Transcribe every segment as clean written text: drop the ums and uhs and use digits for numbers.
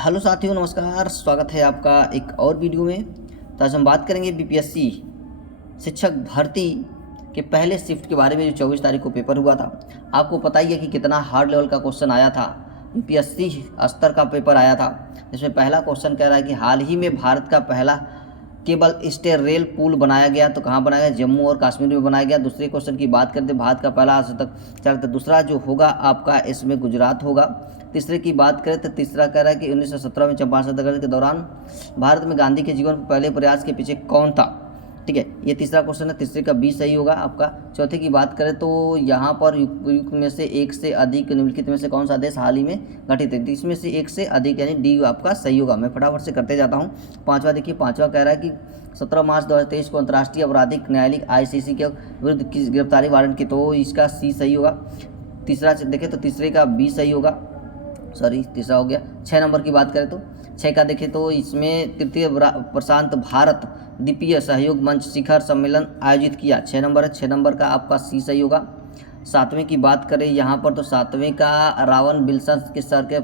Hello साथियों, नमस्कार। स्वागत है आपका एक और वीडियो में। तो आज हम बात करेंगे बीपीएससी शिक्षक भर्ती के पहले शिफ्ट के बारे में, जो 24 तारीख को पेपर हुआ था। आपको पता ही है कि कितना हार्ड लेवल का क्वेश्चन आया था। यूपीएससी स्तर का पेपर आया था, जिसमें पहला क्वेश्चन कह रहा है कि हाल ही में भारत का पहला केबल स्टेयर रेल पुल बनाया गया। तो कहाँ बनाया गया? जम्मू और कश्मीर में बनाया गया। दूसरे क्वेश्चन की बात करते हैं, भारत का पहला आज तक चलता। दूसरा जो होगा आपका इसमें गुजरात होगा। तीसरे की बात करें तो तीसरा कह रहा है कि 1917 में चंपारण सत्याग्रह के दौरान भारत में गांधी के जीवन पहले प्रयास के पीछे कौन था? ठीक है, ये तीसरा क्वेश्चन है। तीसरे का बी सही होगा आपका। चौथे की बात करें तो यहाँ पर युक्त में से एक से अधिक निम्नलिखित में से कौन सा देश हाल ही में गठित है? इसमें से एक से अधिक यानी डी आपका सही होगा। मैं फटाफट से करते जाता हूँ। पांचवा देखिए, पांचवा कह रहा है कि 17 मार्च 2023 को अंतर्राष्ट्रीय आपराधिक न्यायालय ICC के विरुद्ध की गिरफ्तारी वारंट की, तो इसका सी सही होगा। तीसरा देखें तो तीसरे का बी सही होगा। सॉरी, तीसरा हो गया। 6 नंबर की बात करें तो 6 का देखें तो इसमें तृतीय प्रशांत भारत द्वीपीय सहयोग मंच शिखर सम्मेलन आयोजित किया। 6 नंबर है। 6 नंबर का आपका सी सही होगा। 7वें की बात करें यहाँ पर तो 7वें का रावण विल्सन के सर के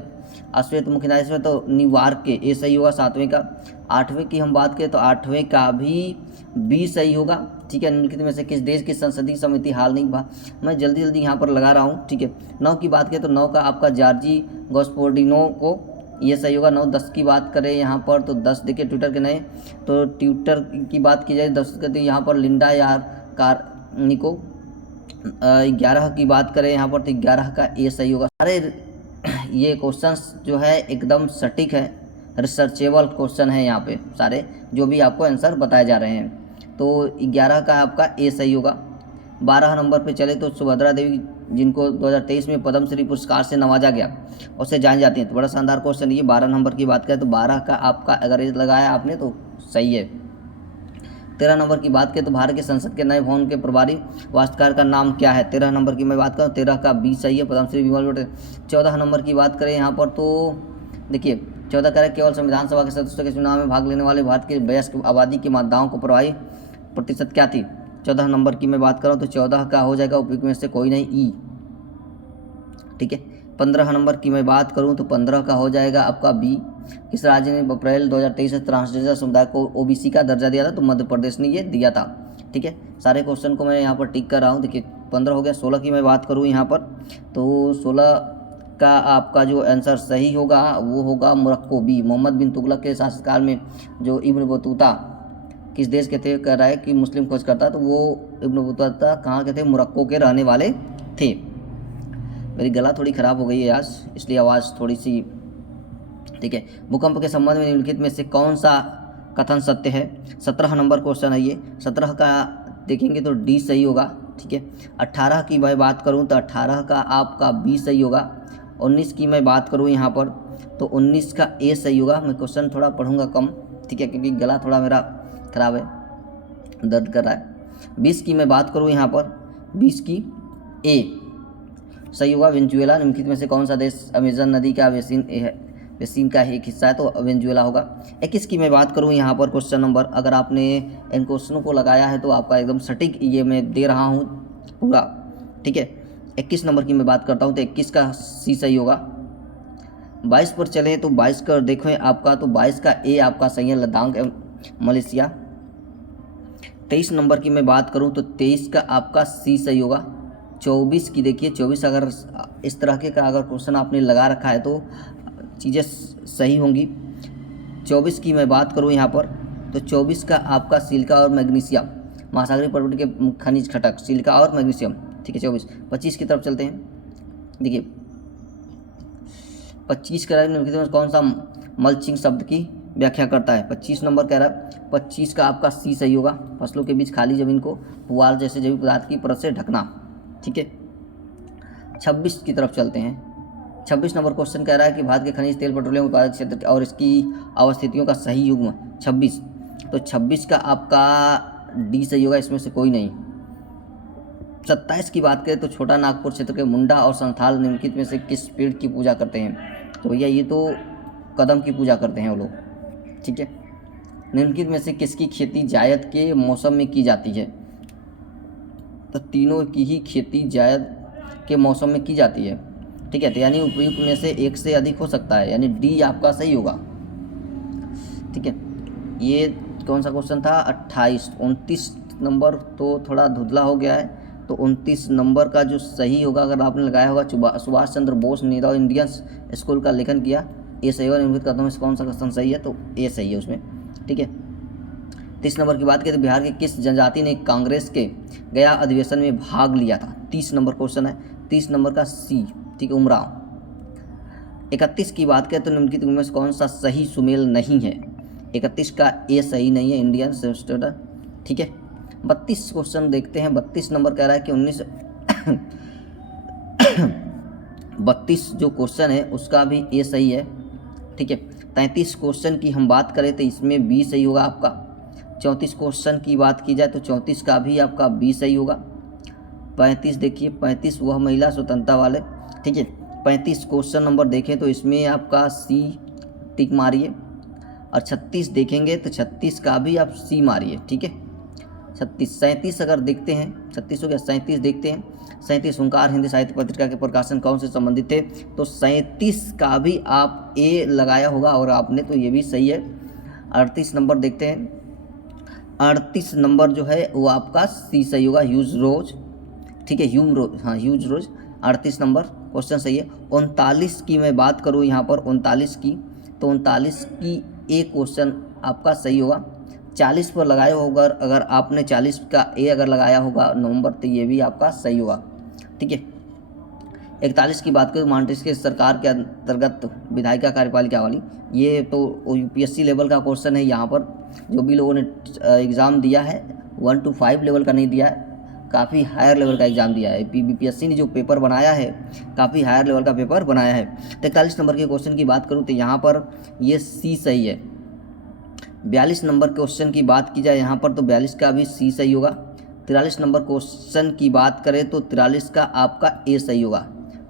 अश्वेत मुखी नायक में तो न्यूयॉर्क के ए सही होगा 7वें का। 8वें की हम बात करें तो 8वें का भी बी सही होगा। ठीक है, निम्नलिखित में से किस देश की संसदीय समिति हाल नहीं मैं जल्दी जल्दी यहाँ पर लगा रहा हूँ। ठीक है, 9 की बात करें तो 9 का आपका जॉर्जी गॉस्पोर्डिनो को, ये सही होगा। 9। 10 की बात करें यहाँ पर तो 10 देखिए ट्विटर के नए, तो ट्विटर की बात की जाए 10 के तो यहाँ पर लिंडा यार कार्निको। 11 की बात करें यहाँ पर तो 11 का ए सही होगा। अरे ये क्वेश्चंस जो है एकदम सटीक है, रिसर्चेबल क्वेश्चन है यहाँ पे सारे, जो भी आपको आंसर बताए जा रहे हैं। तो 11 का आपका ए सही होगा। 12 नंबर पे चले तो सुभद्रा देवी, जिनको 2023 में पद्मश्री पुरस्कार से नवाजा गया, उससे जानी जाती हैं। तो बड़ा शानदार क्वेश्चन ये। 12 नंबर की बात करें तो 12 का आपका अगर ये लगाया आपने तो सही है। 13 नंबर की बात करें तो भारत के संसद के नए भवन के प्रभारी वास्तुकार का नाम क्या है? 13 नंबर की मैं बात करूँ, 13 का बी सही है, पद्मश्री विमल पटेल। 14 नंबर की बात करें यहाँ पर तो देखिए 14 कह रहे केवल संविधान सभा के सदस्यों के चुनाव में भाग लेने वाले भारत की वयस्क आबादी की मतदाताओं को प्रभावी प्रतिशत क्या थी? 14 नंबर की मैं बात करूँ तो 14 का हो जाएगा उपयुक्त में से कोई नहीं, ई। ठीक है, 15 नंबर की मैं बात करूं तो 15 का हो जाएगा आपका बी। किस राज्य ने अप्रैल 2023 से ट्रांसजेंडर समुदाय को OBC का दर्जा दिया था? तो मध्य प्रदेश ने ये दिया था। ठीक है, सारे क्वेश्चन को मैं यहाँ पर टिक कर रहा हूँ। देखिए 15 हो गया। 16 की मैं बात करूँ यहाँ पर तो 16 का आपका जो आंसर सही होगा वो होगा मोरक्को, बी। मोहम्मद बिन तुगलक के शासनकाल में जो इब्न बतूता किस देश के थे? कह रहा है कि मुस्लिम खोजकर्ता, तो वो इब्न बतूता कहाँ के थे? मोरक्को के रहने वाले थे। मेरी गला थोड़ी ख़राब हो गई है आज, इसलिए आवाज़ थोड़ी सी। ठीक है, भूकंप के संबंध में निम्नलिखित में से कौन सा कथन सत्य है? 17 नंबर क्वेश्चन है ये। 17 का देखेंगे तो डी सही होगा। ठीक है, 18 की मैं बात करूं तो 18 का आपका बी सही होगा। 19 की मैं बात करूं यहाँ पर तो 19 का ए सही होगा। मैं क्वेश्चन थोड़ा पढ़ूंगा कम, ठीक है, क्योंकि गला थोड़ा मेरा ख़राब है, दर्द कर रहा है। 20 की मैं बात करूँ यहाँ पर, 20 की ए सही होगा। वेनेजुएला। निम्नलिखित में से कौन सा देश अमेजन नदी का बेसिन का एक हिस्सा है? तो वेनेजुएला होगा। 21 की मैं बात करूं यहाँ पर क्वेश्चन नंबर, अगर आपने इन क्वेश्चनों को लगाया है तो आपका एकदम सटीक ये मैं दे रहा हूँ पूरा। ठीक है, 21 नंबर की मैं बात करता हूँ तो 21 का सी सही होगा। 22 पर चले तो 22 का देखें आपका तो 22 का ए आपका सही है, लद्दाख मलेशिया। 23 नंबर की मैं बात करूँ तो 23 का आपका सी सही होगा। 24 की देखिए, 24 अगर इस तरह के का अगर क्वेश्चन आपने लगा रखा है तो चीज़ें सही होंगी। 24 की मैं बात करूं यहाँ पर तो 24 का आपका सिलिका और मैग्नीशियम, महासागरीय पर्वत के खनिज घटक सिलिका और मैग्नीशियम। ठीक है, 24। 25 की तरफ चलते हैं। देखिए 25 कह रहा है कौन सा मल्चिंग शब्द की व्याख्या करता है? 25 नंबर कह रहा है। 25 का आपका सी सही होगा। फसलों के बीच खाली जमीन को पुआल जैसे जैविक पदार्थ की परत से ढकना। ठीक है, 26 की तरफ चलते हैं। 26 नंबर क्वेश्चन कह रहा है कि भारत के खनिज तेल पेट्रोलियम उत्पादक क्षेत्र और इसकी अवस्थितियों का सही युग्म 26। तो 26 का आपका डी सही होगा, इसमें से कोई नहीं। 27 की बात करें तो छोटा नागपुर क्षेत्र के मुंडा और संथाल निम्नलिखित में से किस पेड़ की पूजा करते हैं? तो भैया ये तो कदम की पूजा करते हैं वो लोग। ठीक है, निम्नलिखित में से किसकी खेती जायद के मौसम में की जाती है? तो तीनों की ही खेती जायद के मौसम में की जाती है। ठीक है, तो यानी उपयुक्त में से एक से अधिक हो सकता है, यानी डी आपका सही होगा। ठीक है, ये कौन सा क्वेश्चन था? 28। 29 नंबर तो थोड़ा धुंधला हो गया है, तो 29 नंबर का जो सही होगा, अगर आपने लगाया होगा सुभाष चंद्र बोस नेहरू इंडियन स्कूल का लेखन किया, ये सही होगा। निम्नलिखित कथनों में कौन सा क्वेश्चन सही है? तो ये सही है उसमें। ठीक है, 30 नंबर की बात करें तो बिहार की किस जनजाति ने कांग्रेस के गया अधिवेशन में भाग लिया था? 30 नंबर क्वेश्चन है, 30 नंबर का सी। ठीक है, उमराव। 31 की बात करें तो निम्नलिखित में से कौन सा सही सुमेल नहीं है? 31 का ए सही नहीं है, इंडियन सेस्टर। ठीक है, 32 क्वेश्चन देखते हैं। 32 नंबर कह रहा है कि 32 जो क्वेश्चन है उसका भी ए सही है। ठीक है, 33 क्वेश्चन की हम बात करें तो इसमें बी सही होगा आपका। 34 क्वेश्चन की बात की जाए तो 34 का भी आपका बी सही होगा। 35 देखिए, 35 वह महिला स्वतंत्रता वाले। ठीक है, 35 क्वेश्चन नंबर देखें तो इसमें आपका सी टिक मारिए, और 36 देखेंगे तो 36 का भी आप सी मारिए। ठीक है, 36। 37 अगर देखते हैं, 36 हो गया। 37 देखते हैं। 37 हुंकार हिंदी साहित्य पत्रिका के प्रकाशन कौन से संबंधित थे? तो 37 का भी आप ए लगाया होगा और आपने, तो ये भी सही है। 38 नंबर देखते हैं। 38 नंबर जो है वो आपका सी सही होगा, ह्यूज रोज। ठीक है, ह्यूम रोज, हाँ ह्यूज रोज। 38 नंबर क्वेश्चन सही है। 39 की मैं बात करूँ यहाँ पर, 39 की, तो 39 की ए क्वेश्चन आपका सही होगा। 40 पर लगाया होगा, अगर आपने 40 का ए अगर लगाया होगा नवंबर, तो ये भी आपका सही होगा। ठीक है, 41 की बात करूँ, महाराष्ट्र की सरकार के अंतर्गत विधायिका कार्यपालिका वाली, ये तो यूपीएससी लेवल का क्वेश्चन है। यहाँ पर जो भी लोगों ने एग्ज़ाम दिया है 1 to 5 लेवल का नहीं दिया है, काफ़ी हायर लेवल का एग्ज़ाम दिया है। बीपीएससी ने जो पेपर बनाया है काफ़ी हायर लेवल का पेपर बनाया है। 43 नंबर के क्वेश्चन की बात करूँ तो यहाँ पर ये सी सही है। 42 नंबर क्वेश्चन की बात की जाए यहाँ पर तो 42 का भी सी सही होगा। 43 नंबर क्वेश्चन की बात करें तो 43 का आपका ए सही होगा।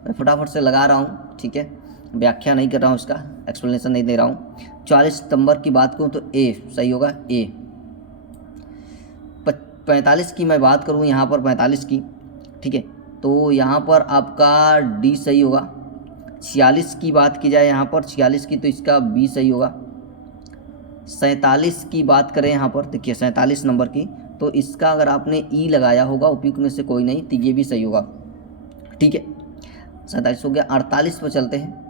मैं फटाफट से लगा रहा हूँ, ठीक है, व्याख्या नहीं कर रहा हूँ, इसका एक्सप्लेनेशन नहीं दे रहा हूँ। 44 नंबर की बात करूँ तो ए सही होगा, ए। 45 की मैं बात करूँ यहाँ पर, 45 की, ठीक है, तो यहाँ पर आपका डी सही होगा। 46 की बात की जाए यहाँ पर, 46 की, तो इसका बी सही होगा। 47 की बात करें यहाँ पर, देखिए 47 नंबर की, तो इसका अगर आपने ई लगाया होगा उपयुक्त में से कोई नहीं, तो ये भी सही होगा। ठीक है, 47 हो गया। 48 पर चलते हैं।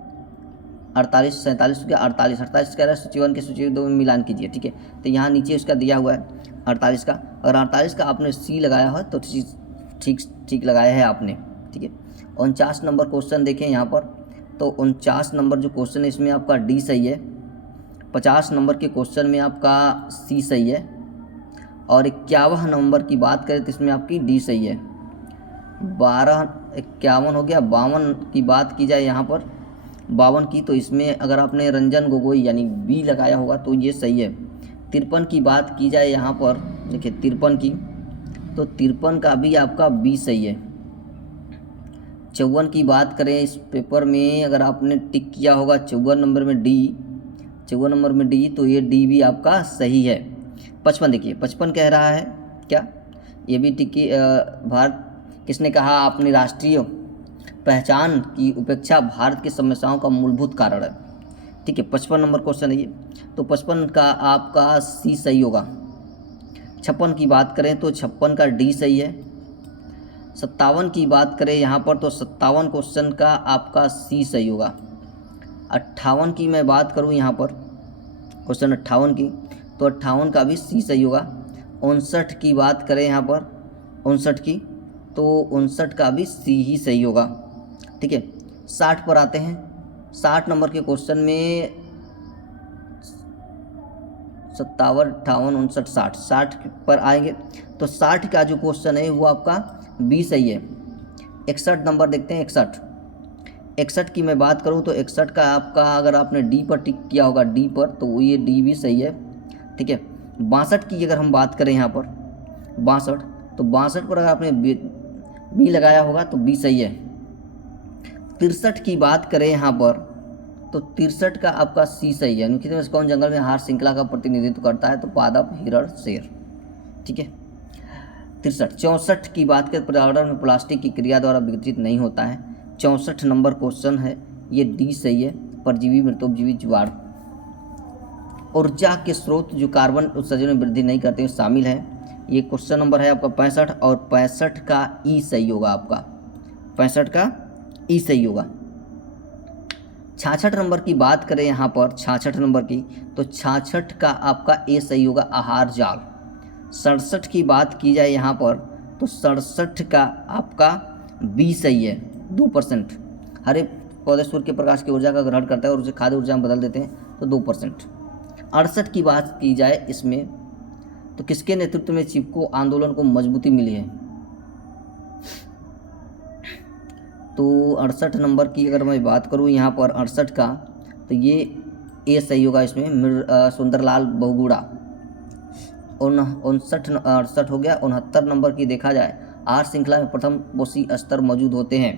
48, 47 हो गया। 48 कह रहा है सूची 1 के सूची 2 में मिलान कीजिए। ठीक है, तो यहाँ नीचे उसका दिया हुआ है 48 का, अगर 48 का आपने सी लगाया हो तो ठीक लगाया है आपने। ठीक है, 49 नंबर क्वेश्चन देखें यहाँ पर, तो 49 नंबर जो क्वेश्चन है इसमें आपका डी सही है। 50 नंबर के क्वेश्चन में आपका सी सही है, और 51 नंबर की बात करें तो इसमें आपकी डी सही है। 12, 51 हो गया। 52 की बात की जाए यहाँ पर, 52 की, तो इसमें अगर आपने रंजन गोगोई यानी बी लगाया होगा तो ये सही है। 53 की बात की जाए यहाँ पर, देखिए 53 की, तो 53 का भी आपका बी सही है। 54 की बात करें इस पेपर में, अगर आपने टिक किया होगा 54 नंबर में डी, 54 नंबर में डी, तो ये डी भी आपका सही है। 55 देखिए, 55 कह रहा है क्या, ये भी टिक की, भारत किसने कहा अपनी राष्ट्रीय पहचान की उपेक्षा भारत की समस्याओं का मूलभूत कारण है। ठीक है, 55 नंबर क्वेश्चन है ये, तो 55 का आपका सी सही होगा। 56 की बात करें तो 56 का डी सही है। 57 की बात करें यहाँ पर तो 57 क्वेश्चन का आपका सी सही होगा। 58 की मैं बात करूँ यहाँ पर, क्वेश्चन 58 की, तो 58 का भी सी सही होगा। 59 की बात करें यहाँ पर, 59 की, तो 59 का भी सी ही सही होगा। ठीक है, 60 पर आते हैं। 60 नंबर के क्वेश्चन में 57, 58, 59, 60 पर आएंगे, तो 60 का जो क्वेश्चन है वो आपका बी सही है। 61 नंबर देखते हैं। 61 की मैं बात करूं तो 61 का आपका, अगर आपने डी पर टिक किया होगा, डी पर, तो ये डी भी सही है। ठीक है, 62 की अगर हम बात करें यहाँ पर, 62, तो 62 पर अगर आपने बी लगाया होगा तो बी सही है। 63 की बात करें यहाँ पर, तो 63 का आपका सी सही है। निम्नलिखित में से कौन जंगल में आहार श्रृंखला का प्रतिनिधित्व करता है? तो पादप, हिरण, शेर। ठीक है, 63। 64 की बात करें, पर्यावरण में प्लास्टिक की क्रिया द्वारा विघटित नहीं होता है, 64 नंबर क्वेश्चन है, ये डी सही है। परजीवी मृतोपजीवी जीवाणु ऊर्जा के स्रोत जो कार्बन उत्सर्जन में वृद्धि नहीं करते हैं शामिल हैं। ये क्वेश्चन नंबर है आपका 65 और 65 का ई सही होगा आपका, 65 का ई सही होगा। 66 नंबर की बात करें यहाँ पर 66 नंबर की, तो 66 का आपका ए सही होगा, आहार जाल। 67 की बात की जाए यहाँ पर तो 67 का आपका बी सही है, 2%। हरे पौधे सूर्य के प्रकाश की ऊर्जा का ग्रहण करता है और उसे खाद्य ऊर्जा में बदल देते हैं, तो 2%। 68 की बात की जाए इसमें तो किसके नेतृत्व में चिपको आंदोलन को मजबूती मिली है, तो 68 नंबर की अगर मैं बात करूं यहाँ पर 68 का, तो ये ए सही होगा इसमें, सुंदरलाल बहुगुणा। 68 हो गया। 69 नंबर की देखा जाए, आर श्रृंखला में प्रथम पोषी स्तर मौजूद होते हैं,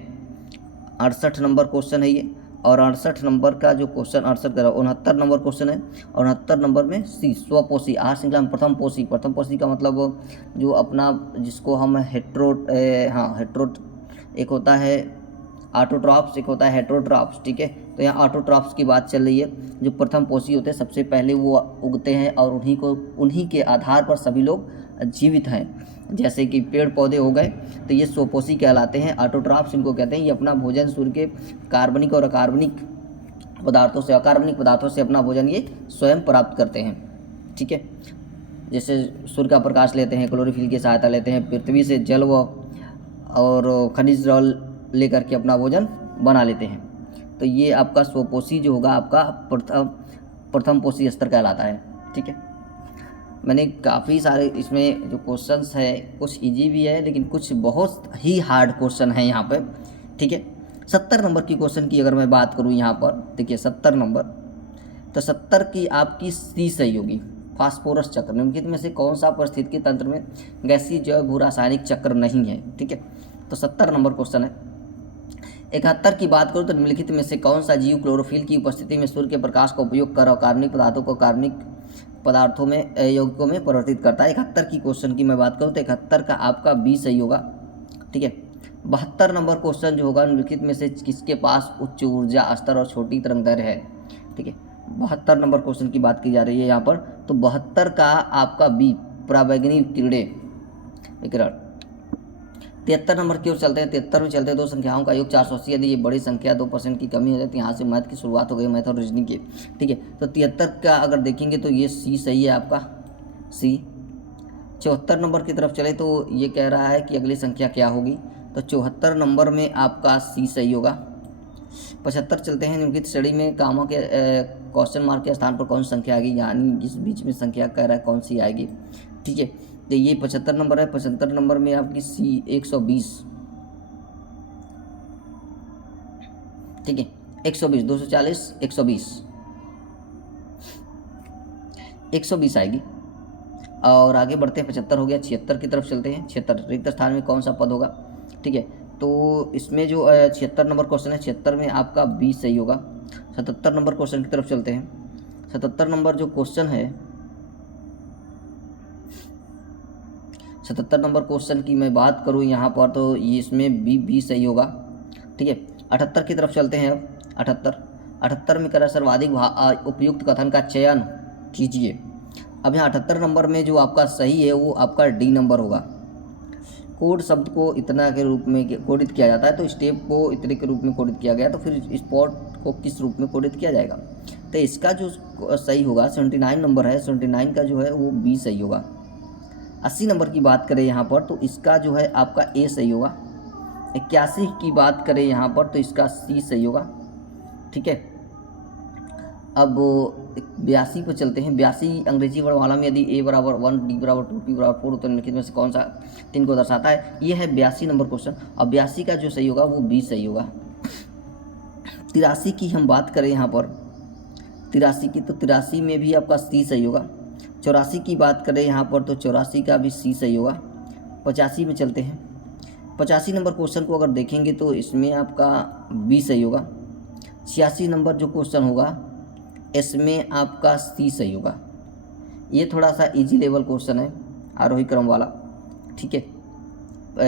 68 नंबर क्वेश्चन है ये। और 68 नंबर का जो क्वेश्चन 68 का 69 नंबर क्वेश्चन है, और 69 नंबर में सी स्वपोषी, आहार श्रृंखला में प्रथम पोषी का मतलब जो अपना जिसको हम हेट्रो एक होता है ऑटोट्रॉप्स, एक होता है हेट्रोट्रॉप्स, ठीक है। तो यहाँ ऑटोट्रॉप्स की बात चल रही है, जो प्रथम पोषी होते हैं सबसे पहले वो उगते हैं और उन्हीं के आधार पर सभी लोग जीवित हैं। जैसे कि पेड़ पौधे हो गए तो ये स्वपोषी कहलाते हैं, ऑटोट्रॉप्स इनको कहते हैं। ये अपना भोजन सूर्य के कार्बनिक और अकार्बनिक पदार्थों से अपना भोजन ये स्वयं प्राप्त करते हैं, ठीक है। जैसे सूर्य का प्रकाश लेते हैं, क्लोरोफिल की सहायता लेते हैं, पृथ्वी से जल और खनिज जल लेकर के अपना भोजन बना लेते हैं। तो ये आपका स्वपोषी जो होगा आपका प्रथम पोषी स्तर कहलाता है, ठीक है। मैंने काफ़ी सारे इसमें जो क्वेश्चंस है, कुछ इजी भी है लेकिन कुछ बहुत ही हार्ड क्वेश्चन है यहाँ पे, ठीक है। 70 नंबर की क्वेश्चन की अगर मैं बात करूँ यहाँ पर, देखिए 70 नंबर, तो 70 की आपकी सी सही होगी, फास्फोरस चक्र निम्नलिखित में से कौन सा पारिस्थितिकी तंत्र में गैसीय जैव भू रासायनिक चक्र नहीं है, ठीक है। तो 70 नंबर क्वेश्चन है। 71 की बात करूँ तो निम्नलिखित में से कौन सा जीव क्लोरोफिल की उपस्थिति में सूर्य के प्रकाश का उपयोग कर कार्बनिक पदार्थों को कार्बनिक पदार्थों में यौगिकों में परिवर्तित करता है। 71 की क्वेश्चन की मैं बात करूँ तो 71 का आपका बी सही होगा, ठीक है। 72 नंबर क्वेश्चन जो होगा निम्नलिखित में से किसके पास उच्च ऊर्जा स्तर और छोटी तरंगदैर्घ्य है, ठीक है। 72 नंबर क्वेश्चन की बात की जा रही है यहाँ पर, तो 72 का आपका बी पराबैंगनी विकिरण। 73 नंबर की ओर चलते हैं। 73 में चलते हैं, दो संख्याओं का योग 480, यदि ये बड़ी संख्या 2% की कमी हो जाती है, यहाँ से मैथ की शुरुआत हो गई, मैथ और रीजनिंग की, ठीक है। तो 73 का अगर देखेंगे तो ये सी सही है आपका, सी। 74 नंबर की तरफ चले तो ये कह रहा है कि अगली संख्या क्या होगी, तो 74 नंबर में आपका सी सही होगा। 75 चलते हैं, निम्नलिखित श्रेणी में कामों के क्वेश्चन मार्क के स्थान पर कौन सी संख्या आएगी, यानी इस बीच में संख्या कह रहा है कौन सी आएगी, ठीक है। तो ये 75 नंबर है। 75 नंबर में आपकी सी 120, ठीक है। 120, 240, 120 आएगी। और आगे बढ़ते हैं, 75 हो गया। 76 की तरफ चलते हैं। 76 रिक्त स्थान में कौन सा पद होगा, ठीक है। तो इसमें जो 76 नंबर क्वेश्चन है, 76 में आपका बी सही होगा। 77 नंबर क्वेश्चन की तरफ चलते हैं। 77 नंबर जो क्वेश्चन है, 77 नंबर क्वेश्चन की मैं बात करूँ यहाँ पर तो ये इसमें बी सही होगा, ठीक है। 78 की तरफ चलते हैं। अब 78 में करा सर्वाधिक उपयुक्त कथन का चयन कीजिए। अब यहाँ 78 नंबर में जो आपका सही है वो आपका डी नंबर होगा। कोड शब्द को इतना के रूप में कोडित किया जाता है, तो स्टेप को इतने के रूप में कोडित किया गया, तो फिर स्पॉट को किस रूप में कोडित किया जाएगा, तो इसका जो सही होगा 79 नंबर है, 79 का जो है वो बी सही होगा। 80 नंबर की बात करें यहाँ पर तो इसका जो है आपका ए सही होगा। 81 की बात करें यहाँ पर तो इसका सी सही होगा, ठीक है। अब 82 पर चलते हैं। 82 अंग्रेजी वर्णमाला में यदि ए बराबर 1, डी बराबर 2, पी बराबर 4 तो निम्नलिखित में से कौन सा 3 को दर्शाता है, ये है 82 नंबर क्वेश्चन। अब 82 का जो सही होगा वो बी सही होगा। 83 की हम बात करें यहाँ पर, 83 की, तो 83 में भी आपका सी सही होगा। 84 की बात करें यहाँ पर तो 84 का भी सी सही होगा। 85 में चलते हैं। 85 नंबर क्वेश्चन को अगर देखेंगे तो इसमें आपका बी सही होगा। 86 नंबर जो क्वेश्चन होगा इसमें आपका सी सही होगा। ये थोड़ा सा इजी लेवल क्वेश्चन है, आरोही क्रम वाला, ठीक है।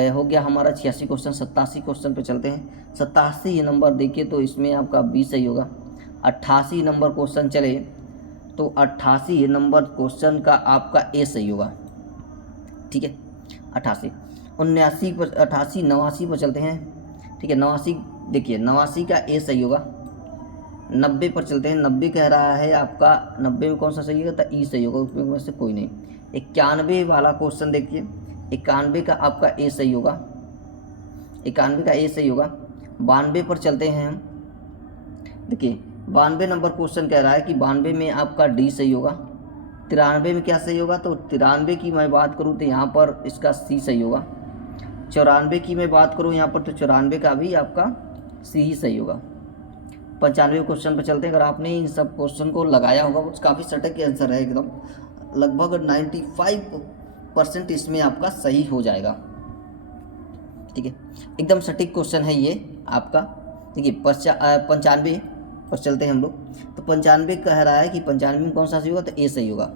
हो गया हमारा 86 क्वेश्चन। 87 क्वेश्चन पे चलते हैं। 87 नंबर देखिए तो इसमें आपका बी सही होगा। 88 नंबर क्वेश्चन चले तो 88 नंबर क्वेश्चन का आपका ए सही होगा, ठीक है। 88 89 पर 88 89 पर चलते हैं, ठीक है। 89 देखिए 89 का ए सही होगा। 90 पर चलते हैं। 90 कह रहा है आपका, 90 में कौन सा सही होगा, तो ई सही होगा, उसमें में से कोई नहीं। 91 वाला क्वेश्चन देखिए, 91 का आपका ए सही होगा, 91 का ए सही होगा। 92 पर चलते हैं हम, देखिए 92 नंबर क्वेश्चन कह रहा है कि 92 में आपका डी सही होगा। 93 में क्या सही होगा, तो 93 की मैं बात करूँ तो यहाँ पर इसका सी सही होगा। 94 की मैं बात करूँ यहाँ पर तो 94 का भी आपका सी ही सही होगा। 95 क्वेश्चन पर चलते हैं। अगर आपने इन सब क्वेश्चन को लगाया होगा वो काफ़ी सटीक के आंसर है, एकदम लगभग 95% इसमें आपका सही हो जाएगा, ठीक है। एकदम सटीक क्वेश्चन है ये आपका। देखिए 95 पर चलते हैं हम लोग, तो 95 कह रहा है कि 95 में कौन सा सही होगा, तो ए सही होगा।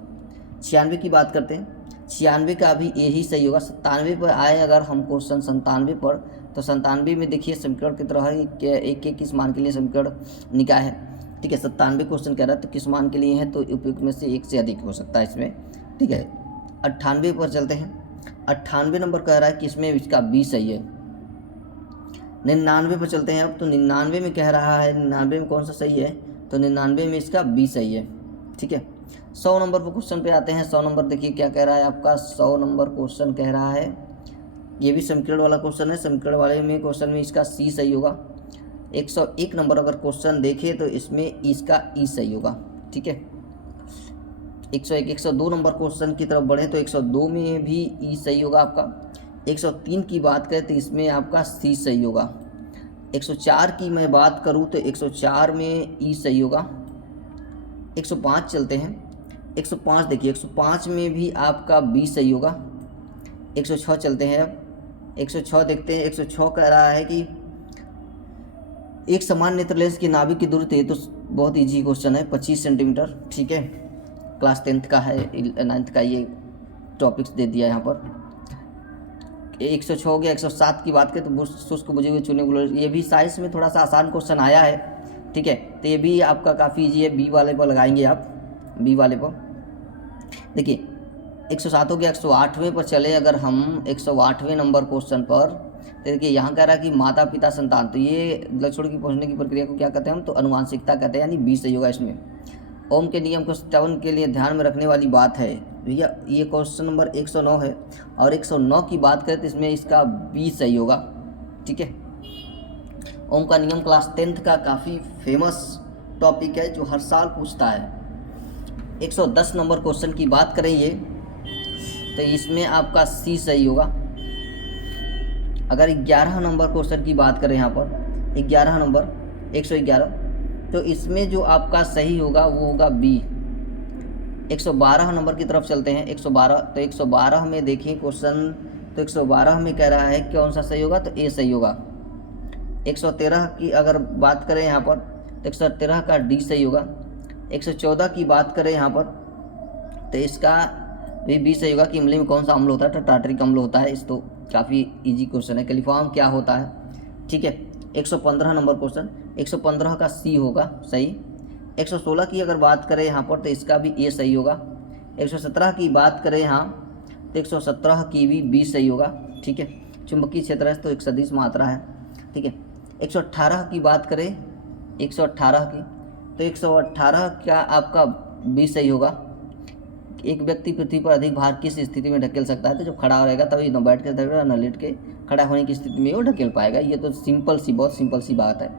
96 की बात करते हैं, 96 का भी ए ही सही होगा। 97 पर आए अगर हम क्वेश्चन 97 पर, तो 97 में देखिए समीकरण की तरह एक किस मान के लिए समीकरण निकाय है, ठीक है। 97 क्वेश्चन कह रहा है तो किस मान के लिए है, तो उपयुक्त में से एक से अधिक हो सकता है इसमें, ठीक है। 98 पर चलते हैं। 98 नंबर कह रहा है कि इसमें इसका बी सही है। 99 पर चलते हैं अब, तो 99 में कह रहा है 99 में कौन सा सही है, तो 99 में इसका बी सही है, ठीक है। 100 नंबर पर क्वेश्चन पे आते हैं। 100 नंबर देखिए क्या कह रहा है आपका। 100 नंबर क्वेश्चन कह रहा है, ये भी समीकरण वाला क्वेश्चन है। समीकरण वाले में क्वेश्चन में इसका सी सही होगा। 101 नंबर अगर क्वेश्चन देखे तो इसमें इसका ई सही होगा, ठीक है। 101 102 नंबर क्वेश्चन की तरफ बढ़े तो 102 में भी ई सही होगा आपका। 103 की बात करें तो इसमें आपका सी सही होगा। 104 की मैं बात करूं तो 104 में ई सही होगा। 105 चलते हैं। 105 देखिए 105 में भी आपका बी सही होगा। 106 चलते हैं अब। 106 देखते हैं। 106 कह रहा है कि एक समान नेत्र लेंस की नाभिक की दूरी, तो बहुत ईजी क्वेश्चन है, 25 सेंटीमीटर, ठीक है। क्लास 10th का है, 9th का ये टॉपिक्स दे दिया यहाँ पर। 106 हो गया। 107 की बात करें तो शुष्क बुझे हुए चूने ग्लोबुलर, ये भी साइंस में थोड़ा सा आसान क्वेश्चन आया है, ठीक है। तो ये भी आपका काफ़ी ईजी है, बी वाले पर लगाएंगे आप, बी वाले पर। देखिए 107 हो गया। 108वें पर चले अगर हम 108वें नंबर क्वेश्चन पर, तो देखिए यहाँ कह रहा है कि माता पिता संतान, तो ये लक्षण की पहुँचने की प्रक्रिया को क्या कहते हैं हम, तो अनुवांशिकता कहते हैं, यानी बी सही होगा इसमें। ओम के नियम को सत्यापन के लिए ध्यान में रखने वाली बात है भैया, ये क्वेश्चन नंबर 109 है। और 109 की बात करें तो इसमें इसका बी सही होगा, ठीक है। ओम का नियम क्लास 10th का काफ़ी फेमस टॉपिक है जो हर साल पूछता है। 110 नंबर क्वेश्चन की बात करें ये, तो इसमें आपका सी सही होगा। अगर 11 नंबर क्वेश्चन की बात करें यहाँ पर, 11 नंबर 111, तो इसमें जो आपका सही होगा वो होगा बी। 112 नंबर की तरफ चलते हैं। 112, तो 112 में देखिए क्वेश्चन, तो 112 में कह रहा है कौन सा सही होगा, तो ए सही होगा। 113 की अगर बात करें यहाँ पर, तो 113 का डी सही होगा। 114 की बात करें यहाँ पर, तो इसका भी बी सही होगा कि इमली में कौन सा अम्ल होता है, तो टार्टरिक अम्ल होता है। इस तो काफ़ी इजी क्वेश्चन है। कैल्शियम क्या होता है, ठीक है। 115 नंबर क्वेश्चन, 115 का सी होगा सही। 116 की अगर बात करें यहाँ पर, तो इसका भी ए सही होगा। 117 की बात करें यहाँ, तो 117 की भी बी सही होगा, ठीक है। चुंबकीय क्षेत्र है तो एक सदिश मात्रा है, ठीक है। 118 की बात करें, 118 की, तो 118 का आपका बी सही होगा। एक व्यक्ति पृथ्वी पर अधिक भार किस स्थिति में ढकेल सकता है, तो जब खड़ा रहेगा तभी, न बैठ के ढकेलेगा न लेट के, खड़ा होने की स्थिति में वो ढकेल पाएगा। ये तो सिंपल सी, बहुत सिंपल सी बात है,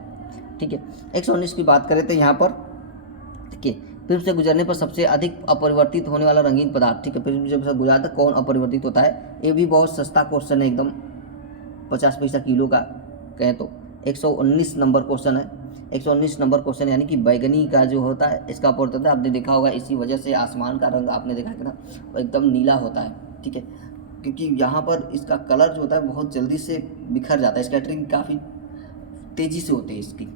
ठीक है। 119 की बात करें तो यहाँ पर देखिए, पृथ्वी से गुजरने पर सबसे अधिक अपरिवर्तित होने वाला रंगीन पदार्थ, ठीक है। पृथ्वी से गुजरता कौन अपरिवर्तित होता है, ये भी बहुत सस्ता क्वेश्चन है, एकदम 50 पैसा किलो का कहें तो। 119 नंबर क्वेश्चन है। 119 नंबर क्वेश्चन यानी कि बैगनी का जो होता है इसका अपवर्तन है, आपने देखा होगा, इसी वजह से आसमान का रंग आपने देखा है ना, वो एकदम नीला होता है, ठीक है। क्योंकि यहाँ पर इसका कलर जो होता है बहुत जल्दी से बिखर जाता है, स्कैटरिंग काफ़ी तेज़ी से होती है इसकी।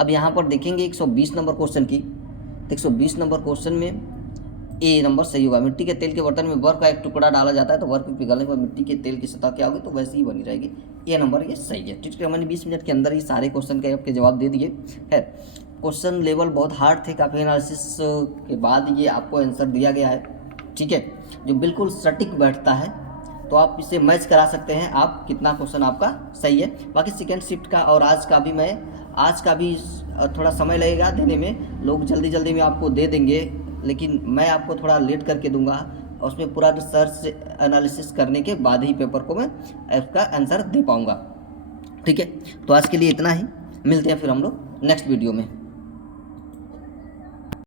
अब यहाँ पर देखेंगे 120 नंबर क्वेश्चन की, तो 120 नंबर क्वेश्चन में ए नंबर सही होगा। मिट्टी के तेल के बर्तन में बर्फ का एक टुकड़ा डाला जाता है तो बर्फ पिघलने के बाद मिट्टी के तेल की सतह क्या होगी, तो वैसे ही बनी रहेगी। ए नंबर ये सही है। ठीक है, मैंने 20 मिनट के अंदर ही सारे क्वेश्चन के आपके जवाब दे दिए। है, क्वेश्चन लेवल बहुत हार्ड थे, काफ़ी एनालिसिस के बाद ये आपको आंसर दिया गया है। ठीक है, जो बिल्कुल सटीक बैठता है, तो आप इसे मैच करा सकते हैं आप कितना क्वेश्चन आपका सही है। बाकी सेकेंड शिफ्ट का और आज का भी थोड़ा समय लगेगा देने में, लोग जल्दी जल्दी में आपको दे देंगे, लेकिन मैं आपको थोड़ा लेट करके दूंगा और उसमें पूरा रिसर्च एनालिसिस करने के बाद ही पेपर को मैं उसका आंसर दे पाऊँगा। ठीक है, तो आज के लिए इतना ही, मिलते हैं फिर हम लोग नेक्स्ट वीडियो में।